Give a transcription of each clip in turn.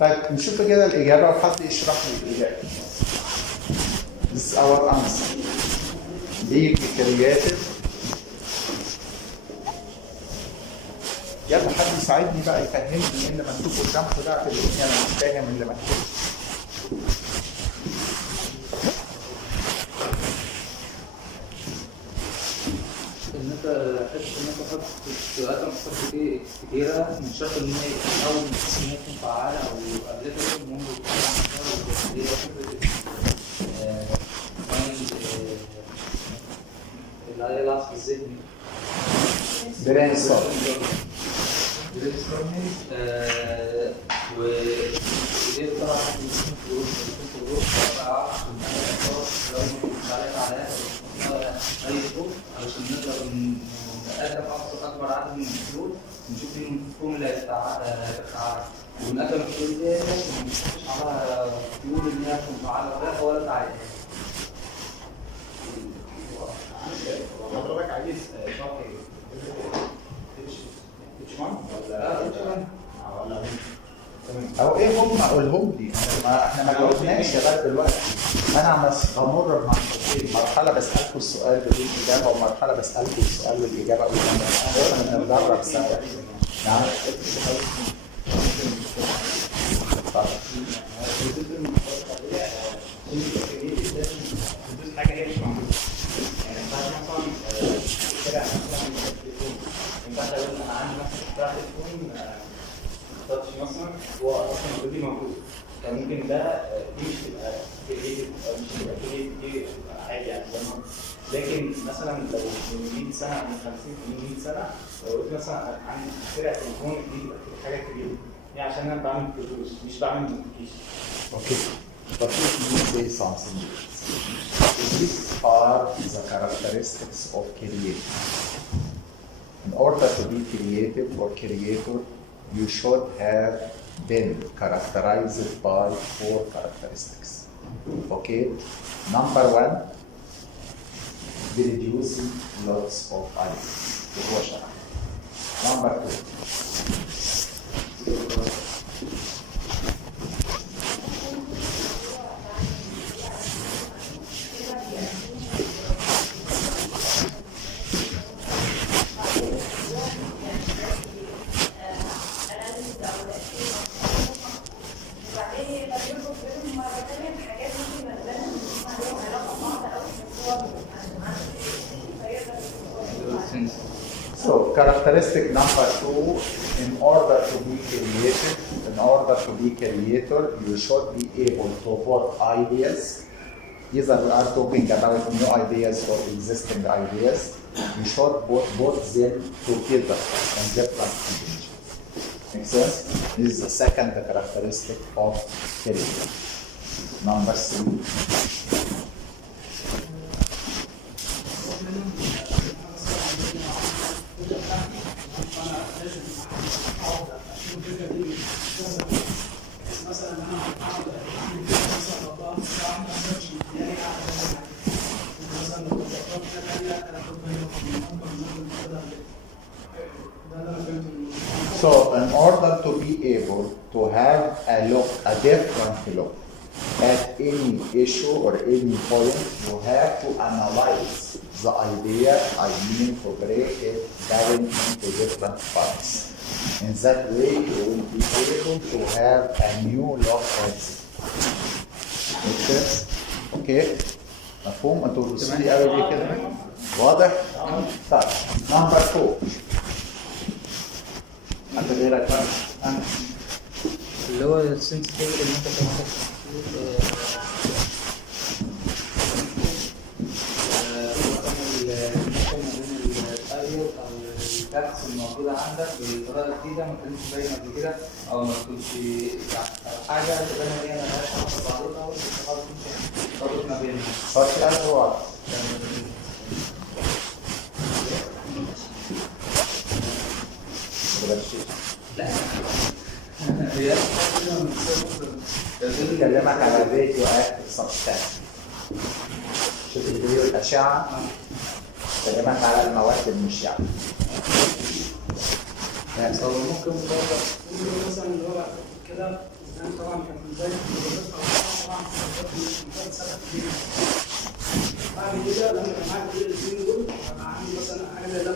طيب نشوف كده الإجابة وحد يشرح لي الإجابة. This is our answer. Be creative. يلا حد يساعدني بقى يفهمني ايه اللي مكتوب قدامكم ده، اعتبروني انا مش فاهم اللي مكتوب. ان انت حته ان انت تحط سؤالات مختلفه فيه كتيره، مش شرط ان هي اول ان هي تكون فعاله او قبلتها، المهم يكون هي فكره مايند اللي هي العصف الذهني. برين ستورم. ودي طبعا بتكون فلوس بقى اي فلوس علشان نقدر نقدم اكبر عدد من الفلوس، نشوف مين الفلوس اللي هيتفاعل، ونقدم الفلوس دي ما نشوفش على فلوس ان هي تكون فعاله ولا فعاله. حضرتك عايز شرح اتش 1 ولا او ايه هم اقولهم لي؟ احنا ما جاوبناش لغايه دلوقتي. انا بمر بمرحلتين، مرحله بسالكم السؤال بدون اجابه، ومرحله بسالكم السؤال والاجابه قدامنا. احنا بنتدرب سوا. نعم. حاجه هي مش موجوده. يعني مثلا كده ينفع تقول انا عندي مثلا بتاع تليفون تاتش مثلا، هو اصلا اوريدي موجود، كان ممكن ده دي مش تبقى كريتيف او مش تبقى كريتيف، دي عادي يعني. لكن مثلا لو من 100 سنه من 50 من 100 سنه لو قلت مثلا عندي اختراع تليفون دي تبقى حاجه كريتيف، يعني عشان انا بعمل فلوس مش بعمل موديفيكيشن. Okay, but let me say something. These are the characteristics of creative. In order to be creative or creator, you should have been characterized by 4 characteristics. Okay, number 1, reducing lots of items. Number 2, so characteristic number 2, in order to be creative, in order to be creator, you should be able to put ideas. Either we are talking about new ideas or existing ideas. You should put them together in different combinations. Make sense? This is the second characteristic of creative. Number 3. So in order to be able to have a different look at any issue or any point, you have to analyze the idea, to break it down into different parts. In that way, you will be able to have a new look at it. Make sense? Okay? مفهوم؟ انتوا بتبصوا لي قوي ليه كده؟ واضح؟ طيب نمبر 4. انت ايه رايك بقى؟ اللي هو السنسيتيفيتي اللي انت كمان الفاكس الموجودة عندك بطريقة جديدة ما كانتش باينة قبل كده، أو ما تكونش حاجة تبان إن هي مالهاش علاقة بعضها وتربط ما بينهم. فاكر هو لا هي بكلمك على فيديو اكتف سبستانس. شوف الفيديو الأشعة بكلمك على المواد المشعة. ممكن مثلا اللي هو كده طبعا كان في بدايه طبعا كان سبب كبير. بعد كده لما كان معايا كل الاثنين دول انا عندي مثلا حاجه زي ده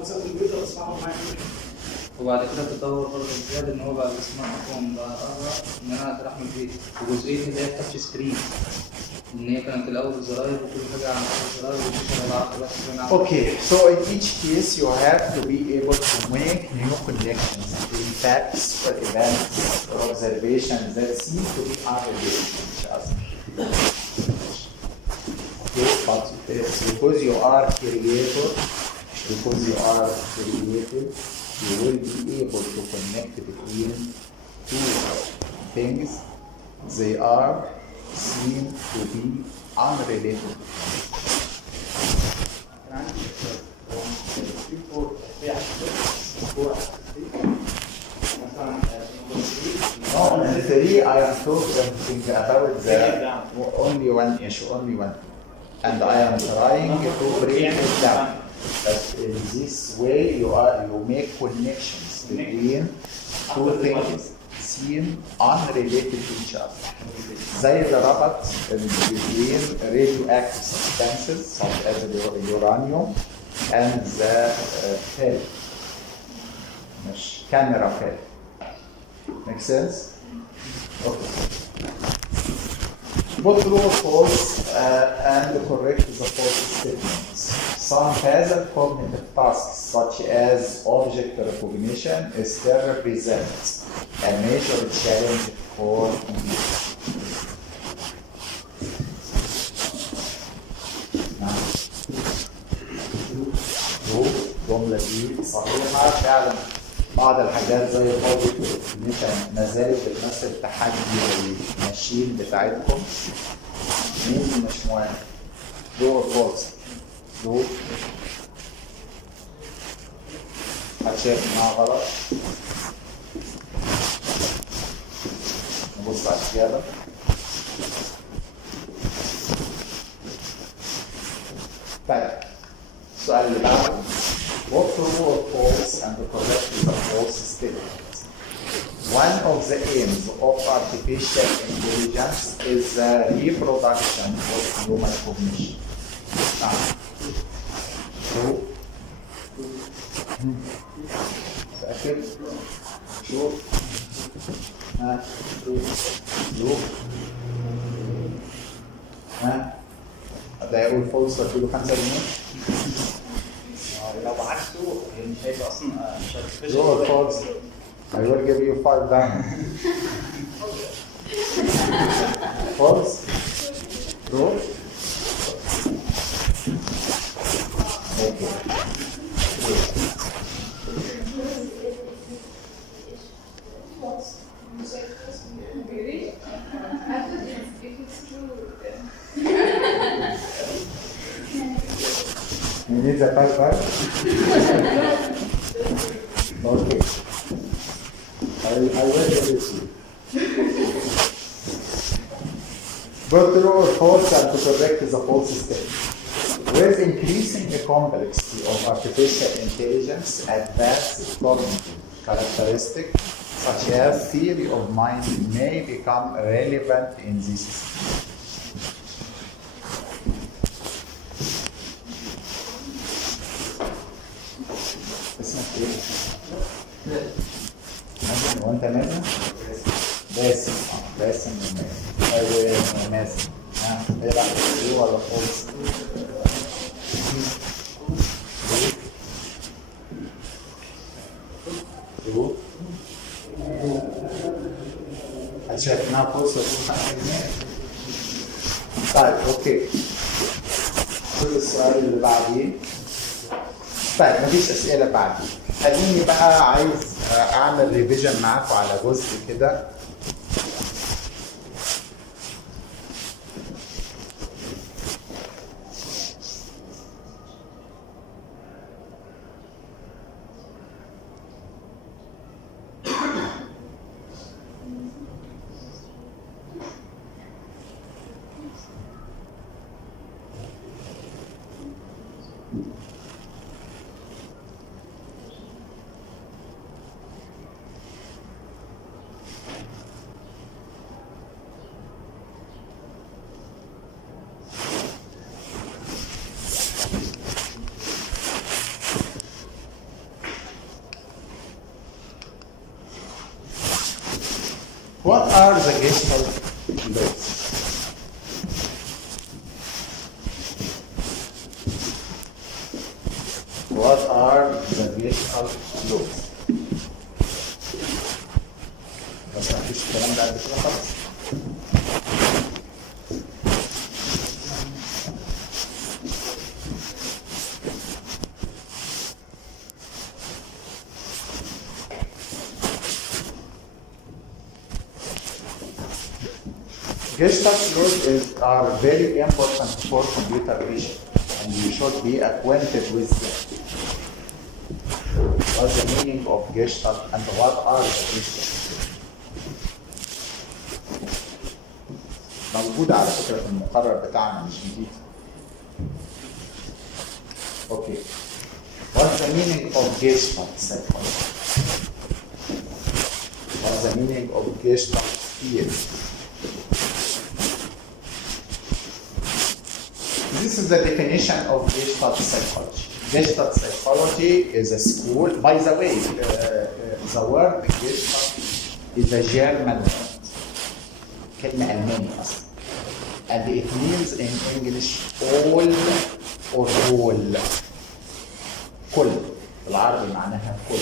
مثلا كمبيوتر بسمعه معايا. وبعد كده تطور برضه زيادة ان هو بقى السمارت فون بقى اقرب ان انا اقدر احمل فيه، وجزئيه اللي هي التاتش سكرين ان هي كانت الاول زراير وكل حاجه عن زراير والشاشه العرض بس. Okay, so in each case you have to be able to make new connections between facts or events or observations that seem to be unrelated to each other. Okay, but because you are creative, you will be able to connect between two things they are seem to be unrelated. No, in 3 I am talking about the only one issue, only one. And I am trying to break it down. But in this way you make connections between two things seem unrelated to each other. زي اللي ربط between radioactive substances such as the uranium and the film. مش camera film. Make sense? Okay. Both true or false and correct the false statements. Some hazard cognitive tasks such as object recognition still represents a major challenge for computers. الجملة دي صحيحة فعلا. بعض الحاجات زي الاوبجكت ريكوجنيشن ما زالت بتمثل تحدي للماشين بتاعتكم. مين مش مهم؟ دور فولس. دور هتشاف انها غلط. نبص على الإجابة. طيب السؤال اللي بعده. What true or false and correct is a false statement. One of the aims of artificial intelligence is the reproduction of human cognition. True. متأكد؟ شوف. شوف. ده يقول فولس اديله 5 جنيه. لو عكسه مش هيبقى اصلا مش هتفشل. True or false? I will give you 5 diamonds. False? True? Okay. You need the 5 back? Okay. I will give it to you. Both true or false and to correct is a false statement. With increasing the complexity of artificial intelligence, advanced cognitive characteristics such as theory of mind may become relevant in this system. اسمك ايه؟ مازن هو انت مازن؟ باسم باسم ومازن مازن. ايه بقى؟ ايه ولا فولس؟ هل شايف انها فولس ولا 5 جنيه؟ طيب اوكي. خد السؤال اللي بعديه. طيب مفيش اسئله بعدين. خليني بقى عايز اعمل ريفيجن معاكم على جزء كده. the Gestalt laws? What are the Gestalt laws? بس ما فيش الكلام ده قبل كده خالص. Gestalt laws are very important for computer vision, and you should be acquainted with them. What's the meaning of Gestalt and what are the Gestalt? موجودة على فكرة في المقرر بتاعنا مش جديد. Okay. What's the meaning of Gestalt psychology? What's the meaning of Gestalt theory? This is the definition of Gestalt psychology. Gestalt psychology is a school. By the way, the word Gestalt is a German word. كلمة ألماني أصلا. And it means in English all or whole. كل. بالعربي معناها كل.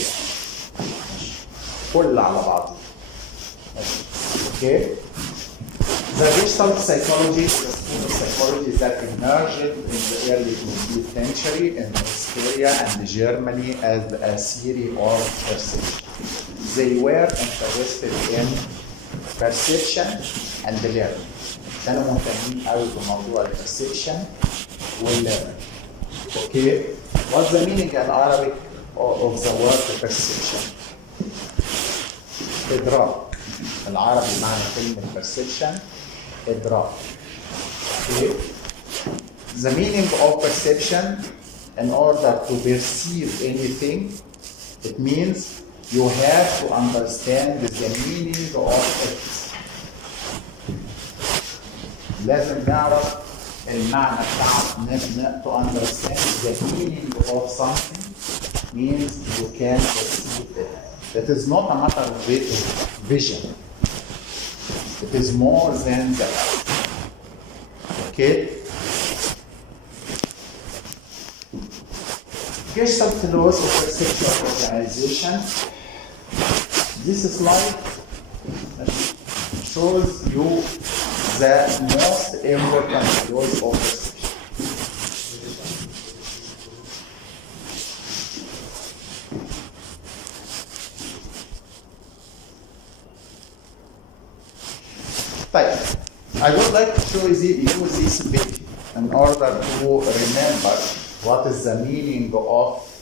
كل على بعضه. Okay? The Gestalt psychology is a school of psychology that emerged in the early 20th century in Austria and Germany as a theory of perception. They were interested in perception and learning. كانوا مهتمين قوي بموضوع perception والlearning. Okay? What's the meaning in Arabic of the word perception? إدراك. العربي معنى كلمة perception إدراك. Okay? The meaning of perception, in order to perceive anything, it means you have to understand the meaning of it. لازم نعرف المعنى بتاع to understand the meaning of something means you can perceive it. It is not a matter of vision. It is more than that. Okay? Gestalt laws of perceptual organization. This slide shows you the most important laws of perception. طيب, I would like to show you this video in order to remember what is the meaning of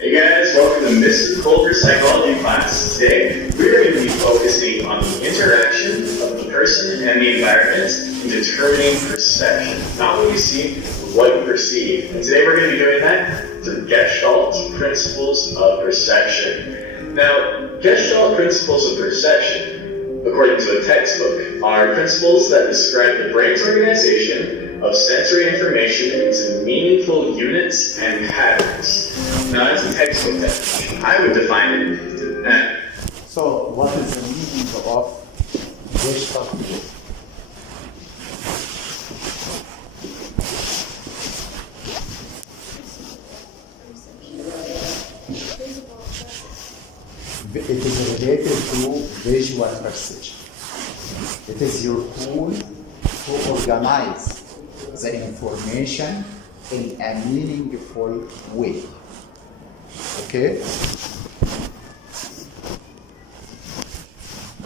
Hey guys, welcome to Mr. Colbert's psychology class. Today, we're going to be focusing on the interaction of the person and the environment in determining perception. Not what you see, but what you perceive. And today we're going to be doing that through Gestalt principles of perception. Now, Gestalt principles of perception, according to a textbook, are principles that describe the brain's organization of sensory information into meaningful units and patterns. Now, that's a textbook definition. I would define it as So, what is the meaning of Gestalt laws? It is related to visual perception. It is your tool to organize the information in a meaningful way. Okay?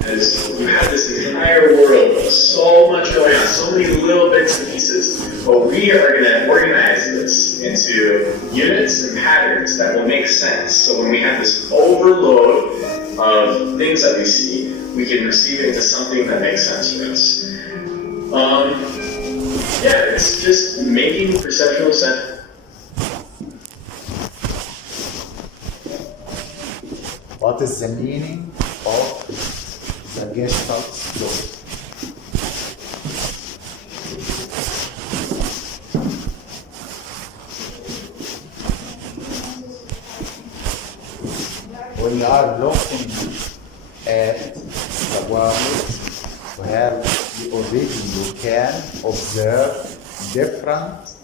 as you have this entire world of so much going on, so many little bits and pieces. But we are going to organize this into units and patterns that will make sense. So when we have this overload of things that we see, we can receive it into something that makes sense for us. Yeah, it's just making perceptual sense. What is the meaning of the Gestalt flow? We are looking at the world. You can observe different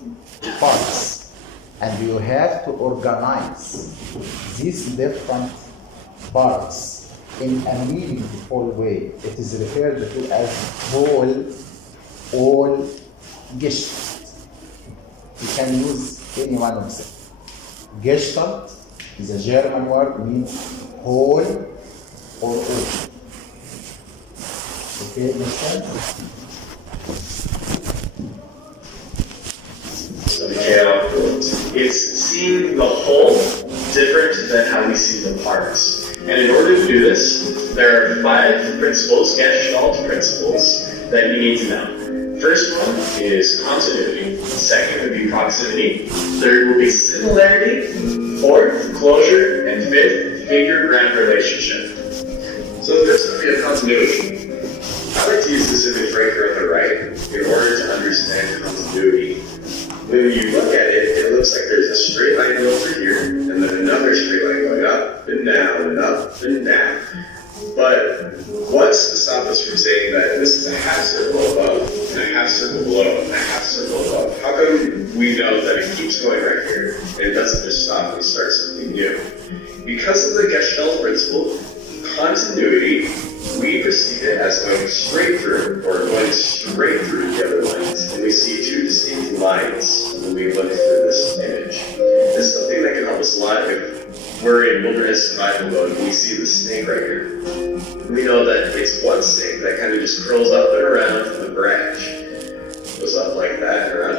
parts, and you have to organize these different parts in a meaningful way. It is referred to as whole Gestalt. You can use any one of them. Gestalt is a German word, means whole or all. Okay, makes sense? So it's seeing the whole different than how we see the parts. And in order to do this, there are 5 principles, Gestalt principles, that you need to know. First one is continuity. Second would be proximity. Third will be similarity. Fourth, closure. And fifth, figure-ground relationship. So the first would be a continuity. I like to use this image right here on the right in order to understand continuity. When you look at it, it looks like there's a straight line over here, and then another straight line going up and down and up and down. But what's to stop us from saying that this is a half circle above, and a half circle below, and a half circle above? How come we know that it keeps going right here, and it doesn't just stop and start something new? Because of the Gestalt principle, continuity, we perceive it as going straight through, or going straight through the other lines. And we see 2 distinct lines when we look through this image. This is something that can help us a lot if we're in wilderness survival mode and we see the snake right here. We know that it's one snake that kind of just curls up and around the branch. Goes up like that and around.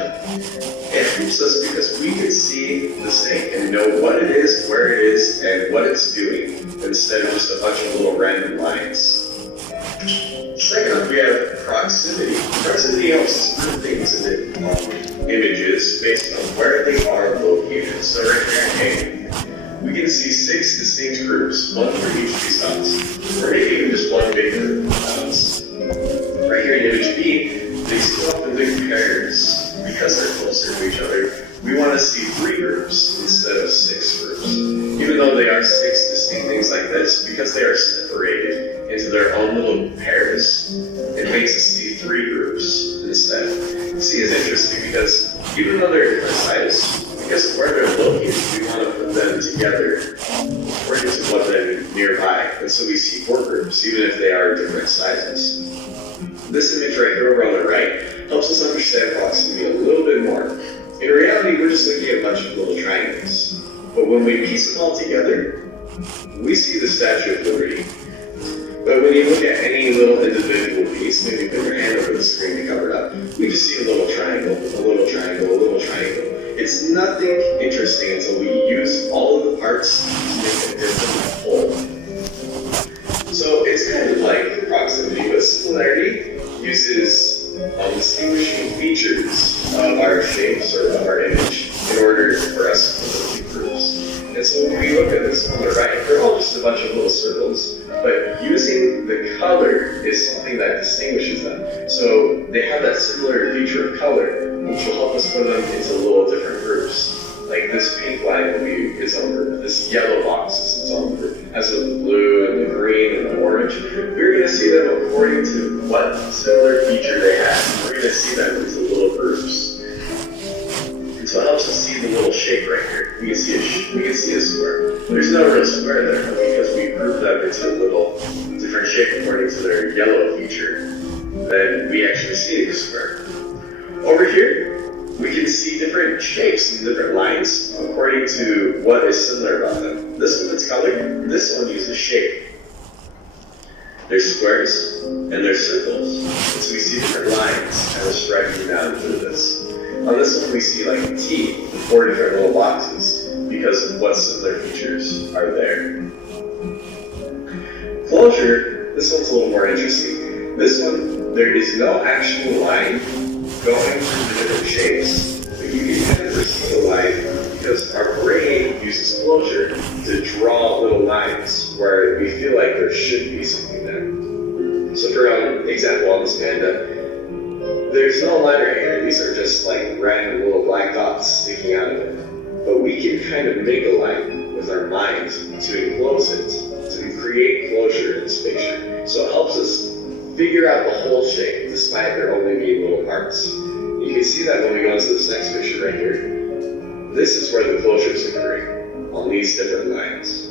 It helps us because we can see the snake and know what it is, where it is, and what it's doing, instead of just a bunch of little random lines. Second up, we have proximity. Proximity helps us put things in images based on where they are located. So right here, we can see 6 distinct groups, one for each of these dots, or maybe even just one big group of dots. Right here in image B, they split up in big pairs. Because they're closer to each other, we want to see 3 groups instead of 6 groups. Even though they are 6 distinct things like this, because they are separated into their own little pairs, it makes us see 3 groups instead. C is interesting because even though they're different sizes, because of where they're located, we want to put them together according to what they're nearby. And so we see 4 groups, even if they are different sizes. This image right here over on the right helps us understand proximity a little bit more. In reality, we're just looking at a bunch of little triangles. But when we piece them all together, we see the Statue of Liberty. But when you look at any little individual piece, maybe put your hand over the screen to cover it up, we just see a little triangle, a little triangle, a little triangle. It's nothing interesting until we use all of the parts to make a different whole. So it's kind of like proximity, but similarity uses distinguishing features of our shapes or of our image in order for us to put groups. And so when we look at this on the right, they're all just a bunch of little circles, but using the color is something that distinguishes them. So they have that similar feature of color, which will help us put them into little different groups. Like this pink line will be its own group, this yellow box is its own group, as with the blue and the green and the orange. We're going to see them according to what similar feature they have. We're going to see them into little groups. And so it helps us see the little shape right here. We can see a square. There's no real square there, but because we group them into a little different shape according to their yellow feature, then we actually see a square. Over here, we can see different shapes and different lines according to what is similar about them. This one is color, this one uses shape. There's squares, and there's circles. And so we see different lines kind of striking down through this. On this one we see like a T, 4 different little boxes, because what similar features are there. Closure, this one's a little more interesting. This one, there is no actual line going through the different shapes, but you can kind of perceive a line because our brain uses closure to draw little lines where we feel like there should be something there. So for example, on this panda, there's no line right here. These are just like random little black dots sticking out of it. But we can kind of make a line with our mind to enclose it, to create closure in this picture. So it helps us figure out the whole shape, despite there only being little parts. You can see that when we go into this next picture right here. This is where the closure is occurring, on these different lines.